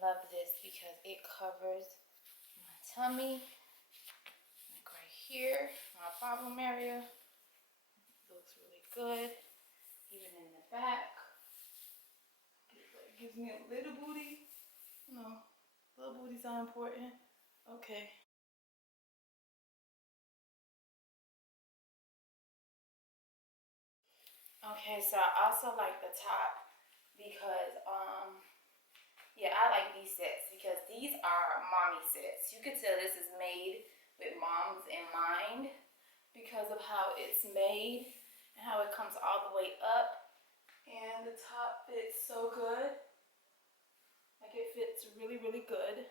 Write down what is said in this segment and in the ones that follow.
love this because it covers my tummy, like right here, my problem area. It looks really good, even in the back. It gives me a little booty. No, little booties are important. Okay. Okay, so I also like the top because yeah, I like these sets because these are mommy sets. You can tell this is made with moms in mind because of how it's made and how it comes all the way up, and the top fits so good. Like, it fits really, really good.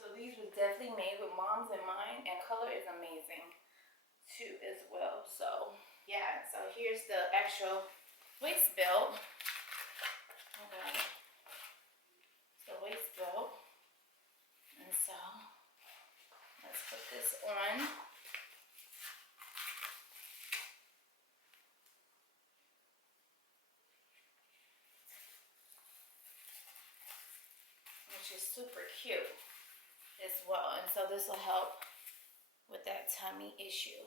So these were definitely made with moms in mind, and color is amazing too as well. So yeah, so here's the actual waist belt. Okay, the waist belt. And so let's put this on. Which is super cute as well. And so this will help with that tummy issue.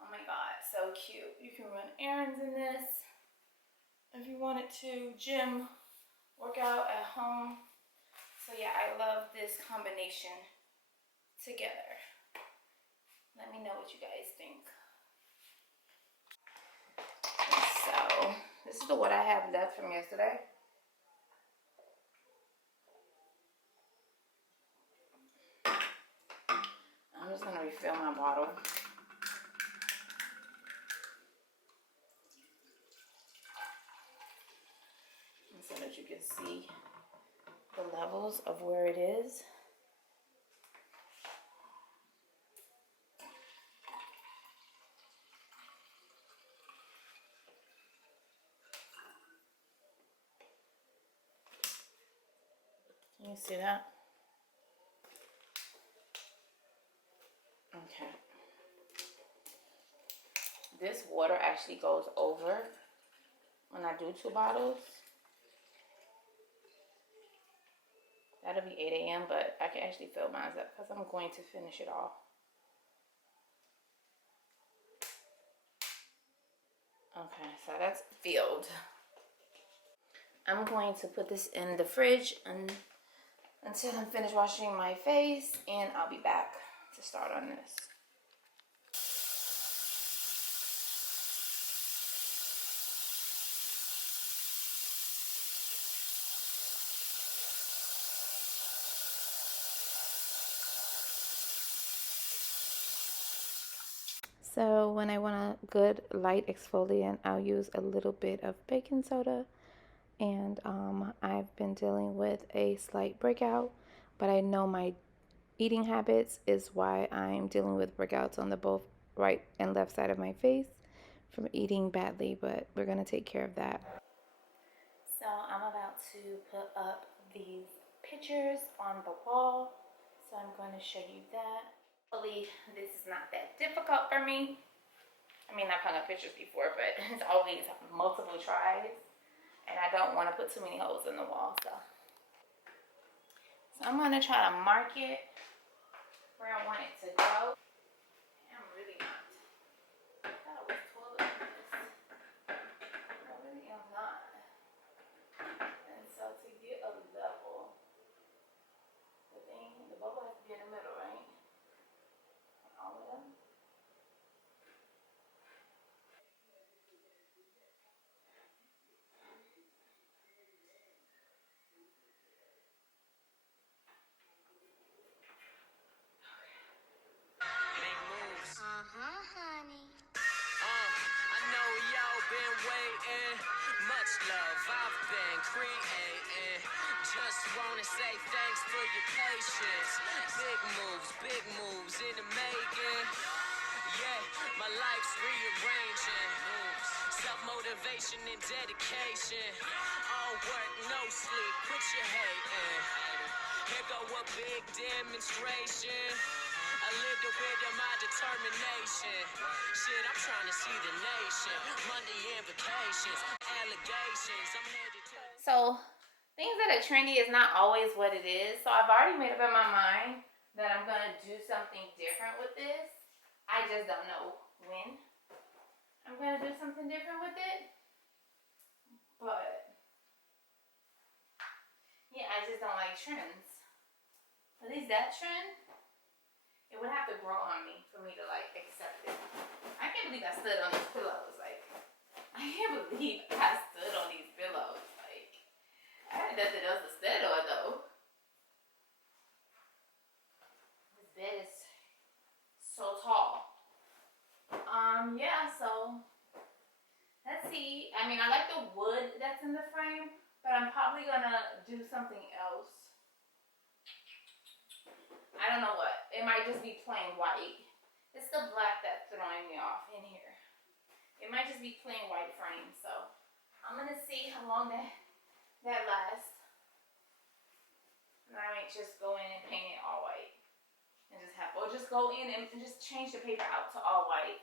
Oh my God, so cute. You can run errands in this. If you wanted to gym, work out at home. So yeah, I love this combination together. Let me know what you guys think. So this is what I have left from yesterday. I'm just gonna refill my bottle. So that you can see the levels of where it is. Can you see that? Okay. This water actually goes over when I do 2 bottles. That'll be 8 a.m., but I can actually fill mine up because I'm going to finish it all. Okay, so that's filled. I'm going to put this in the fridge until I'm finished washing my face, and I'll be back to start on this. So when I want a good light exfoliant, I'll use a little bit of baking soda. And I've been dealing with a slight breakout, but I know my eating habits is why I'm dealing with breakouts on the both right and left side of my face from eating badly, but we're going to take care of that. So I'm about to put up these pictures on the wall, so I'm going to show you that. Hopefully this is not that difficult for me. I mean, I've hung up pictures before, but it's always multiple tries, and I don't want to put too many holes in the wall. So I'm going to try to mark it where I want it to go. I'm really not. I thought I was taller than this. I really am not. And so to get a level, the bubble has to be in the middle, right? All of them. Honey. I know y'all been waiting. Much love I've been creating. Just wanna say thanks for your patience. Big moves in the making. Yeah, my life's rearranging. Self-motivation and dedication. All work, no sleep, quit your hating. Here go a big demonstration. A little bit of my determination. Shit, I'm trying to see the nation. Monday and vacations, allegations. I'm headed to. So things that are trendy is not always what it is. So I've already made up in my mind that I'm gonna do something different with this. I just don't know when I'm gonna do something different with it. But yeah, I just don't like trends. At least that trend, it would have to grow on me for me to like accept it. I can't believe I stood on these pillows. Like, I can't believe I stood on these pillows. Like, I had nothing else to stand on though. This bed is so tall. Yeah, so let's see. I mean, I like the wood that's in the frame, but I'm probably gonna do something else. I don't know what. It might just be plain white. It's the black that's throwing me off in here. It might just be plain white frame. So I'm gonna see how long that lasts. And I might just go in and paint it all white. And just have, or just go in and just change the paper out to all white.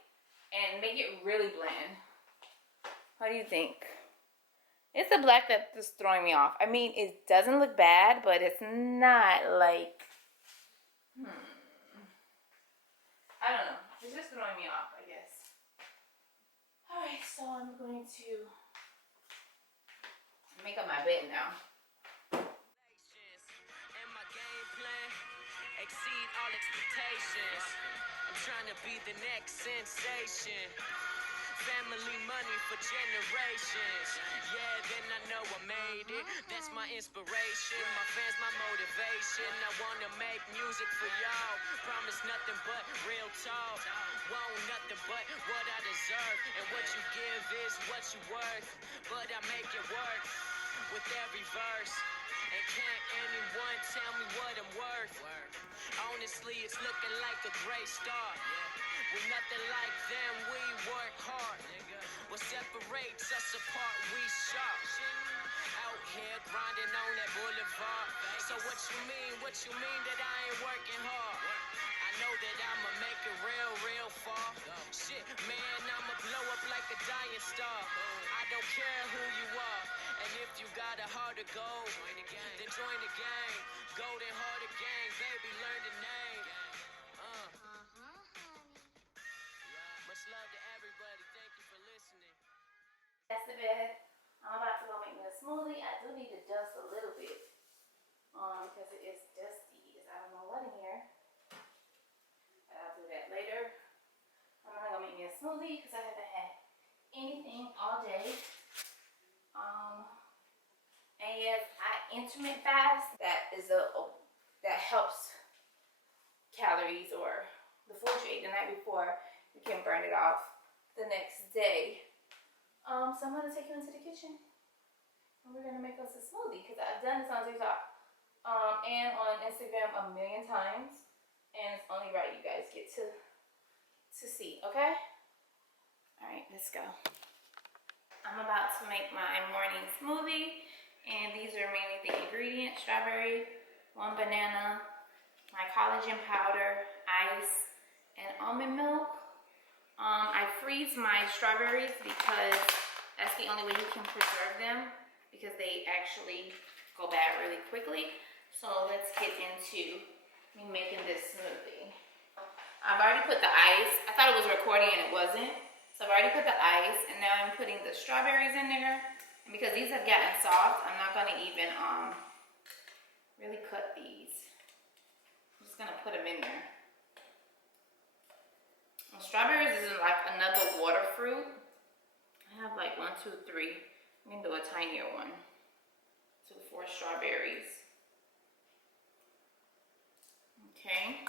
And make it really bland. What do you think? It's the black that's throwing me off. I mean, it doesn't look bad, but it's not like, I don't know. It's just throwing me off, I guess. Alright, so I'm going to make up my bed now. And my game plan exceed all expectations. I'm trying to be the next sensation. Family money for generations. Yeah, then I know I made it. That's my inspiration. My fans, my motivation. I wanna make music for y'all. Promise nothing but real talk. Want nothing but what I deserve. And what you give is what you worth. But I make it work with every verse. And can't anyone tell me what I'm worth? Honestly, it's looking like a great start. We're nothing like them, we work hard. What separates us apart, we sharp. Out here grinding on that boulevard. So what you mean that I ain't working hard? I know that I'ma make it real far. Shit, man, I'ma blow up like a dying star. I don't care who you are. And if you got a heart of gold, then join the gang. Golden hearted gang, baby, learn the name. Much love to everybody. Thank you for listening. That's the bed. I'm about to go make me a smoothie. I do need to dust a little bit. Because it is dusty. I don't know what in here. But I'll do that later. I'm gonna go make me a smoothie because I haven't had anything all day. And yes, I intermittent fast. That helps calories, or the food you ate the night before, you can burn it off the next day. So I'm gonna take you into the kitchen and we're gonna make us a smoothie because I've done this on TikTok and on Instagram a million times, and it's only right you guys get to see. Okay. All right, let's go. I'm about to make my morning smoothie, and these are mainly the ingredients: strawberry, 1 banana, my collagen powder, ice, and almond milk. I freeze my strawberries because that's the only way you can preserve them, because they actually go bad really quickly. So let's get into me making this smoothie. I've already put the ice. I thought it was recording and it wasn't. So I've already put the ice, and now I'm putting the strawberries in there. And because these have gotten soft, I'm not gonna even really cut these. I'm just gonna put them in there. And strawberries is like another water fruit. I have like 1, 2, 3. I'm gonna do a tinier one. 2, 4 strawberries. Okay.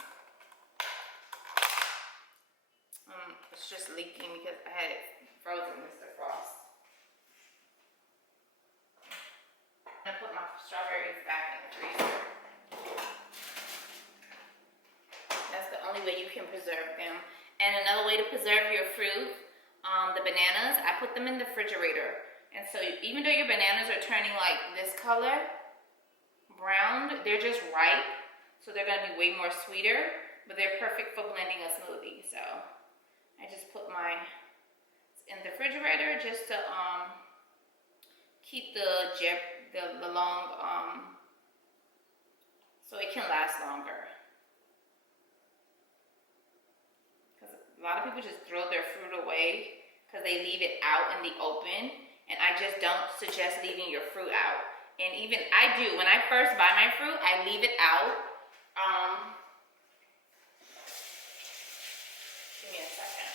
It's just leaking because I had it frozen, Mr. Frost. I'm gonna put my strawberries back in the freezer. That's the only way you can preserve them. And another way to preserve your fruit, the bananas, I put them in the refrigerator. And so even though your bananas are turning like this color, brown, they're just ripe. So they're gonna be way more sweeter, but they're perfect for blending a smoothie. So I just put mine in the refrigerator just to keep the the long, so it can last longer. Because a lot of people just throw their fruit away because they leave it out in the open, and I just don't suggest leaving your fruit out. And even I do, when I first buy my fruit, I leave it out. Give me a second.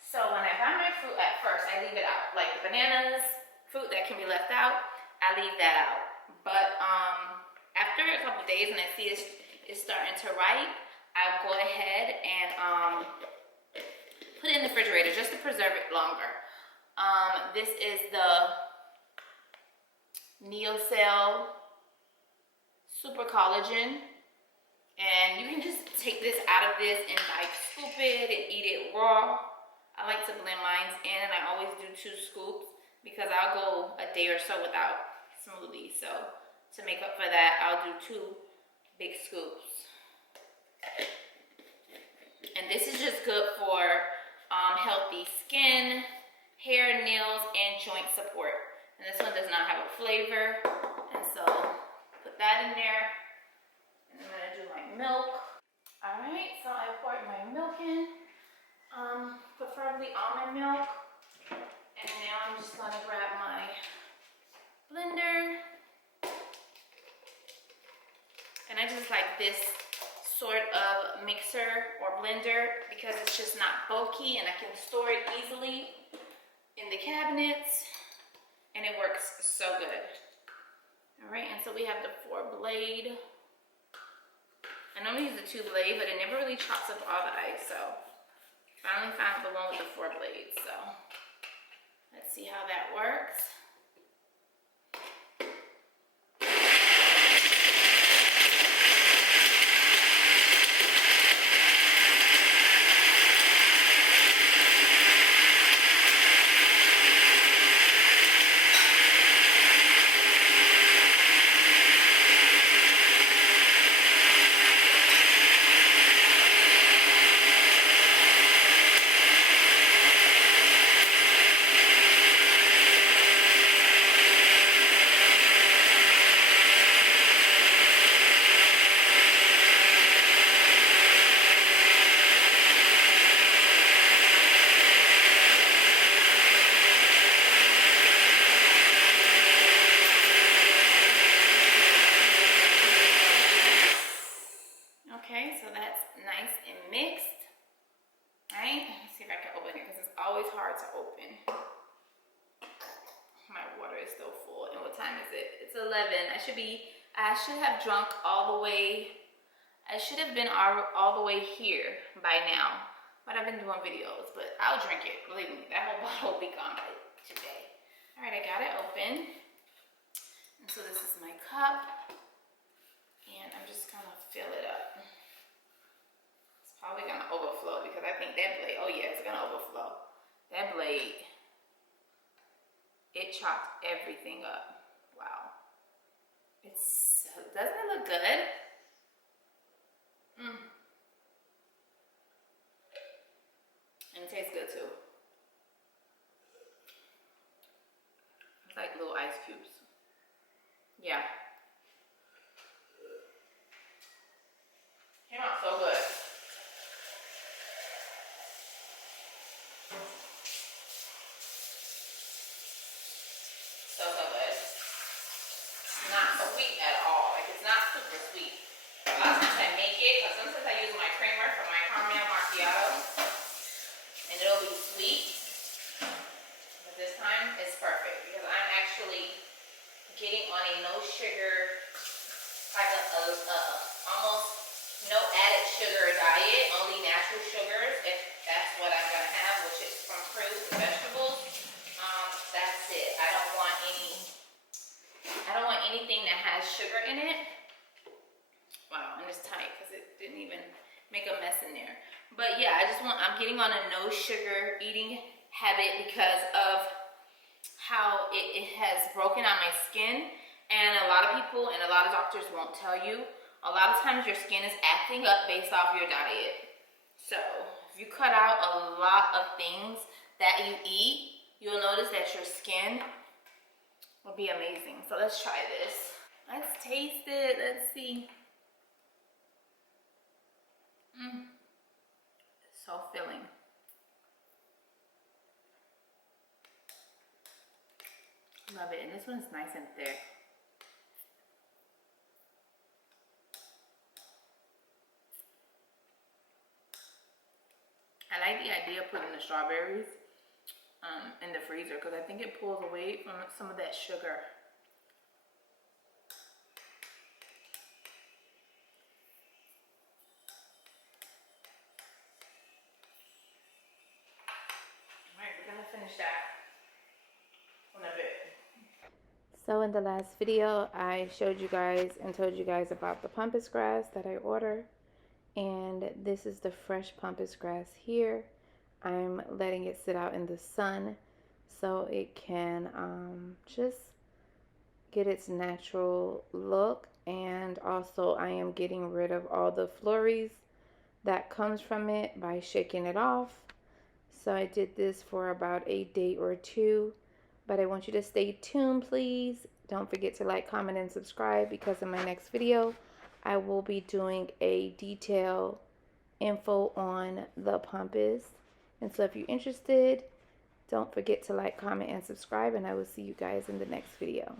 So when I buy my fruit at first, I leave it out. Like bananas, fruit that can be left out, I leave that out. But after a couple days when I see it's starting to ripe, I'll go ahead and put it in the refrigerator just to preserve it longer. This is the NeoCell Super Collagen, and you can just take this out of this and like scoop it and eat it raw. I like to blend mine in, and I always do 2 scoops because I'll go a day or so without smoothies. So to make up for that, I'll do 2 big scoops. And this is just good for healthy skin, hair, nails, and joint support. And this one does not have a flavor, and so put that in there. And I'm gonna do my milk. All right, so I poured my milk in, preferably almond milk. And now I'm just gonna grab my blender. And I just like this sort of mixer or blender because it's just not bulky and I can store it easily in the cabinets, and it works so good. All right, and so we have the 4-blade. I normally use the 2-blade, but it never really chops up all the ice, so finally found the one with the 4 blades. So let's see how that works. Okay, so that's nice and mixed. Right? Let's see if I can open it because it's always hard to open. My water is still full. And what time is it? It's 11. I should have drunk all the way. I should have been all the way here by now. But I've been doing videos. But I'll drink it. Believe me, that whole bottle will be gone by today. All right, I got it open. And so this is my cup. And I'm just gonna fill it up. It's probably gonna overflow because I think that blade, oh yeah, it's gonna overflow. That blade, it chopped everything up. Wow. Doesn't it look good? And it tastes good too. It's like little ice cubes. Yeah. Came out so good. So good. It's not sweet at all. Like, it's not super sweet. A lot of times I make it, because sometimes I use my creamer for my caramel macchiato, and it'll be sweet. But this time it's perfect because I'm actually getting on a no sugar, like almost no added sugar diet, only natural sugars, if that's what I'm gonna have, which is from fruits and vegetables. That's it. I don't want anything that has sugar in it. Wow, and it's tight because it didn't even make a mess in there. But yeah, I'm getting on a no sugar eating habit because of how it has broken on my skin. And a lot of people and a lot of doctors won't tell you. A lot of times your skin is acting up based off your diet. So if you cut out a lot of things that you eat, you'll notice that your skin will be amazing. So let's try this. Let's taste it. Let's see. So filling. Love it. And this one's nice and thick. I like the idea of putting the strawberries in the freezer because I think it pulls away from some of that sugar. Alright, we're gonna finish that in a bit. So in the last video, I showed you guys and told you guys about the pampas grass that I ordered. And this is the fresh pampas grass here. I'm letting it sit out in the sun so it can just get its natural look. And also I am getting rid of all the flurries that comes from it by shaking it off. So I did this for about a day or two, but I want you to stay tuned, please. Don't forget to like, comment, and subscribe because in my next video I will be doing a detailed info on the pampas. And so if you're interested, don't forget to like, comment, and subscribe, and I will see you guys in the next video.